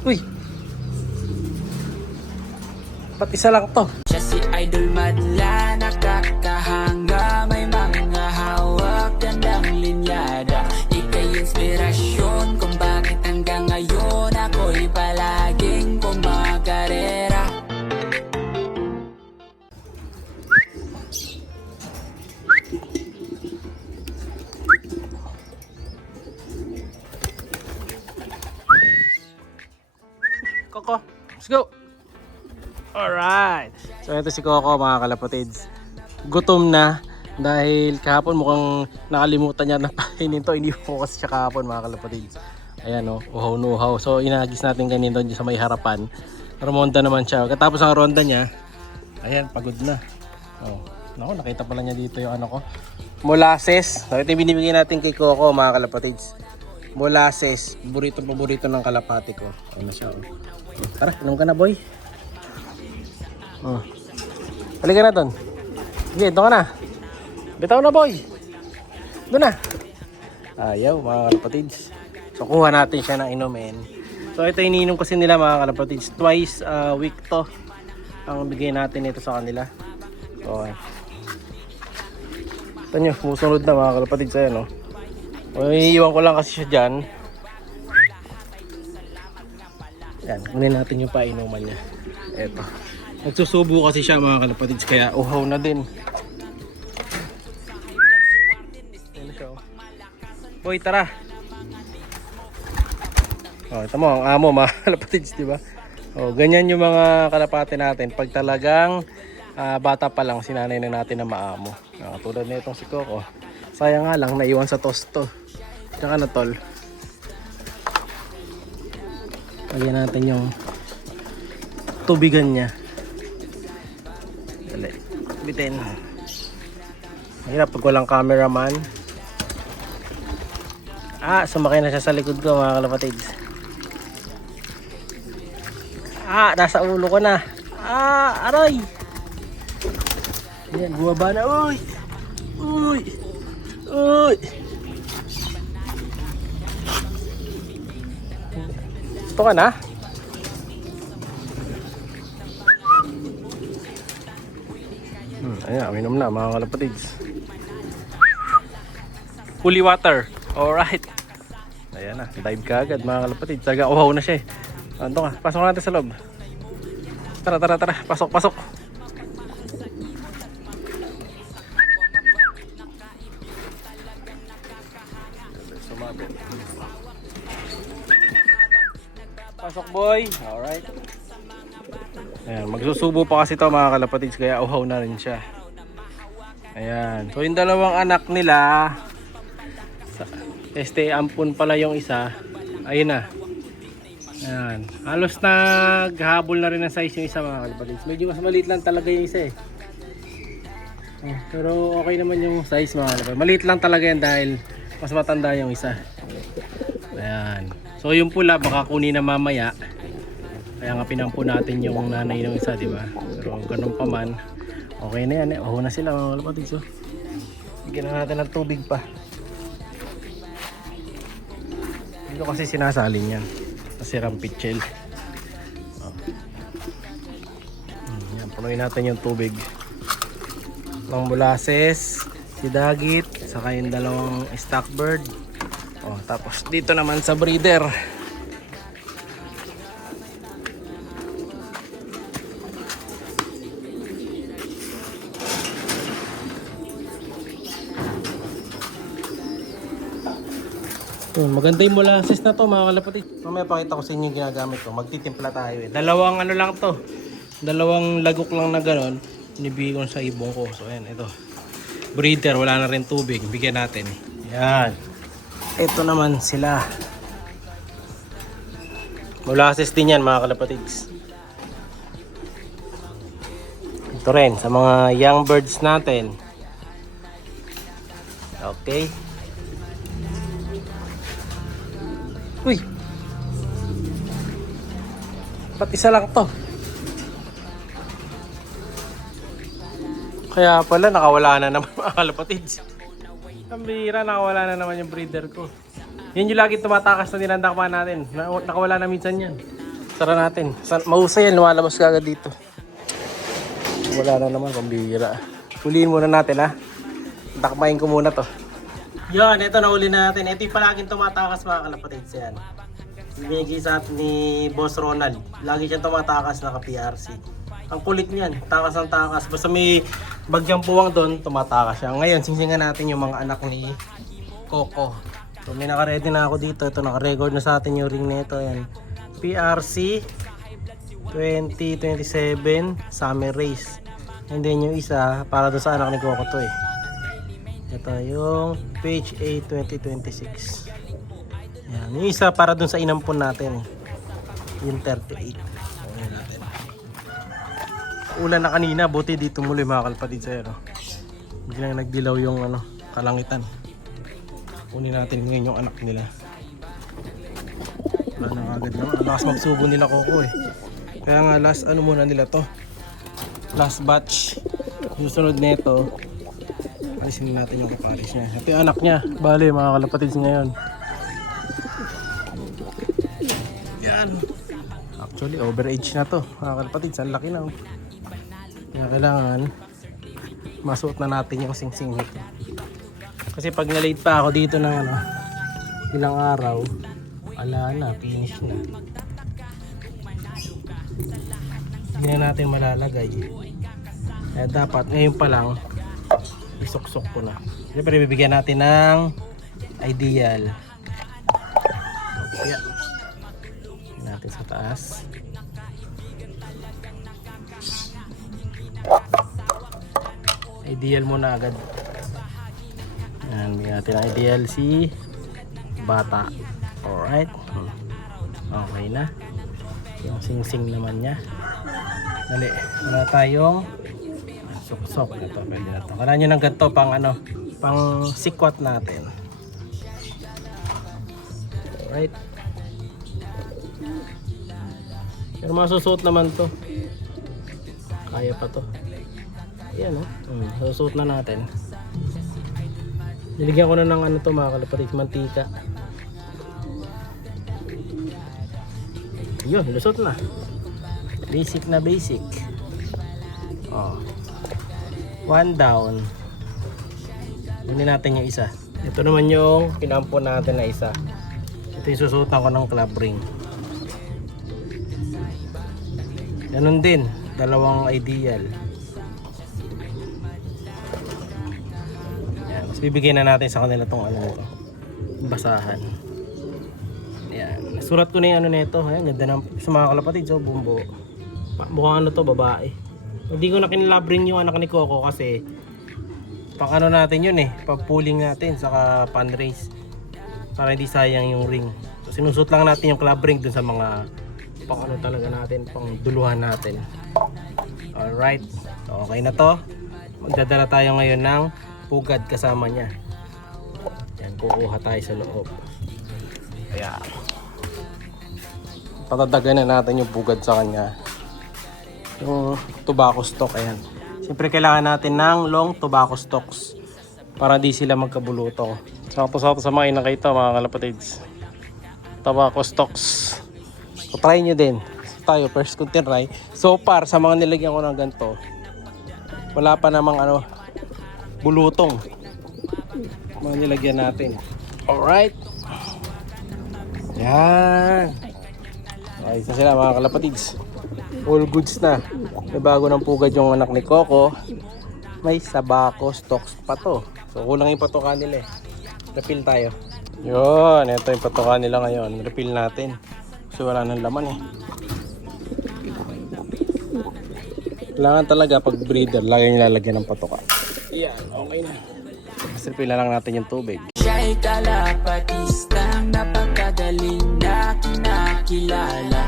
Uy! Ba't isa lang to? Siya si Idol Madla, nakakahanga, may mga hawak, gandang linyada. Ika'y inspirasyon kung bakit hanggang ngayon ako'y palaging kumakarera. Coco, let's go! Alright! So ito si Coco mga kalapatids. Gutom na dahil kahapon mukhang nakalimutan niya na painin to. Hindi po kasi siya kahapon mga kalapatids. Ayan o, uhaw na uhaw. So inagis natin ganito dyan sa may harapan. Rumonda naman siya. Katapos ang ronda niya, ayan, pagod na. Oh, naku, nakita pala niya dito yung ano ko. Molasses. So ito yung binibigay natin kay Coco mga kalapatids. Molasses. Paborito ng kalapati ko. Ano siya oh. Tara, inom ka na boy. Oh. Halika na doon. Sige, doon ka na. Bitaw na boy. Doon na. Ayaw mga kalapatids. So kuha natin siya ng inumin. So ito iniinom kasi nila mga kalapatids. Twice a week to. Ang bigay natin ito sa kanila. Okay. Ito nyo, musunod na mga kalapatids. Ayan o. Iiwan ko lang kasi siya dyan. Yan, kunin natin yung painuman niya. Eto. Nagsusubo kasi siya mga kalapatids, kaya uhaw na din. Ayan siya. Boy, tara. Oh, ito mo, ang amo mga kalapatids, di ba? Oh, ganyan yung mga kalapati natin. Pag talagang bata pa lang, sinanay na natin na maamo. Tulad na itong si Coco. Sayang nga lang, naiwan sa tosto. Tsaka na tol. Lagyan natin yung tubigan niya. Dali. Bitin. Mahirap pag walang cameraman. Sumakay na siya sa likod ko mga kalapatids. Nasa ulo ko na. Aray! Ayan, bumaba na. Uy! Uy! Uy! Ito ka na? Ayan, aminom na mga kalapatids. Fully water. Alright. Ayan na, dive ka agad mga kalapatids. Taga uhaw na siya eh. Ando ka, pasok natin sa loob. Tara, pasok. Sumabit. Pasok boy. Alright. Ayan, magsusubo pa kasi ito mga kalapatids, kaya uhaw na rin siya. Ayan. So yung dalawang anak nila, ampun pala yung isa. Ayun na. Ayan. Halos naghabol na rin ang size yung isa mga kalapatids. Medyo mas maliit lang talaga yung isa eh. Pero okay naman yung size mga kalapatids. Maliit lang talaga yan dahil mas matanda yung isa. Ayan. So yung pula baka kunin na mamaya. Kaya nga pinampo natin yung nanay ng isa, di ba? Pero ganun pa man, okay na yan eh. Oho na sila mga kalapatids. So, bigyan na natin ng tubig pa. Dito kasi sinasalin yan. Kasi rampitchel. Yan, punuin natin yung tubig. Ng molasses, si Dagit, saka yung dalawang stockbird. Tapos dito naman sa breeder. Maganda yung molasses na to mga kalapatid. Mamaya pakita ko sa inyo yung ginagamit ko. Magtitimpla tayo eh. Dalawang ano lang to. Dalawang lagok lang na ganon. Inibigay ko sa ibong ko. So ayan, ito. Breeder, wala na rin tubig. Bigyan natin. Yan. Ito naman sila. Molasses din yan mga kalapatids. Ito rin sa mga young birds natin. Okay. Uy! Ba't isa lang to? Kaya pala nakawala na naman mga kalapatids. Ang bihira, nakawala na naman yung breeder ko. Yan yung lagi tumatakas na dinandakpan natin. Nakawala na minsan yan. Tara natin. Mahusay yan, lumalabas ka agad dito. Wala na naman, pambihira. Huliin muna natin ha. Dakmayin ko muna to. Yan, ito nahuli natin. Ito yung palaging tumatakas mga kalapatids yan. Binigay sa atin ni Boss Ronald. Lagi siyang tumatakas naka-PRC. Ang kulit niyan, takas ng takas. Basta may bagyang puwang doon, tumatakas siya. Ngayon, singsingan natin yung mga anak ni Coco. So may naka-ready na ako dito. Ito naka-record na sa atin yung ring nito. Yan. PRC 2027 Summer Race. And then yung isa, para doon sa anak ni Coco to eh. Ito yung page 8 2026. Yan. Yung isa para doon sa inampon natin. Yung 38. Ayan natin. Ulan na kanina, buti dito muli mga kalpatid sa'yo. No? Hindi lang nagdilaw yung kalangitan. Kunin natin ngayon yung anak nila. Wala na agad naman. Lakas magsubo nila Coco eh. Kaya nga last muna nila to. Last batch. Susunod nito. Alisin natin yung kaparis niya. Ito yung anak niya. Bale mga kalapatids ngayon. Yan. Actually overage na to. Mga kalapatids. Ang laki na. Kaya kailangan masuot na natin yung sing-sing nito. Kasi pag na-late pa ako dito ng ilang araw, ala na, finish na. Hindi na natin malalagay. Kaya dapat ngayon pa lang isuksok ko na. Siyempre bibigyan natin ng ideal. Kaya natin sa taas. Ideal muna agad. Yan, bigyan natin ang ideal si bata. Alright. Okay na. Yung sing-sing naman niya. Dali. Wala tayong suksok. Ito, pwede na ito. Kailangan nyo ng ganito pang pang sikwat natin. Alright. Pero masusuot naman to. Kaya pa to. Ayan susuot na natin. Niligyan ko na ng to mga kalapatids, mantika. Yun, lusot na. Basic na basic. One down. Kunin natin yung isa. Ito naman yung pinampon natin na isa. Ito yung susuotan ko ng club ring. Ganun din, dalawang ideal. Yan, mas bibigyan na natin sa kanila tong basahan. Yan, nasurat ko na yung nito. Ayan, ganda ng sa mga kalapatid. So, bumbo. Mukhang to, babae. Hindi ko na kinilabring yung anak ni Coco kasi pang natin yun pang pooling natin saka pan race para hindi sayang yung ring. So, sinusut lang natin yung club ring dun sa mga pang talaga natin, pang duluhan natin. Alright, okay na to. Magdadala tayo ngayon ng pugad kasama niya. Yan, kukuha tayo sa loob. Kaya patadagan na natin yung pugad sa kanya. Yung tobacco stock, ayan. Siyempre kailangan natin ng long tobacco stocks para di sila magkabulutong. Sakto-sakto sa mga inakita mga kalapatids. Tobacco stocks. So try nyo din. Tayo first content try. So far sa mga nilagyan ko ng ganito, wala pa namang bulutong. Mga nilagyan natin. Alright. Yan. Okay, isa sila mga kalapatids. All goods na. May bago ng pugad yung anak ni Coco. May tobacco stocks pa to. So kulang yung patoka nila Refill tayo. Yun, ito yung patoka nila ngayon. Refill natin. Kasi wala nang laman Kailangan talaga pag breeder, lagi nyo lalagyan ng patoka. Yan, okay na. Mas refill na lang natin yung tubig. Siya'y kalapatistang napakagaling na kinakilala.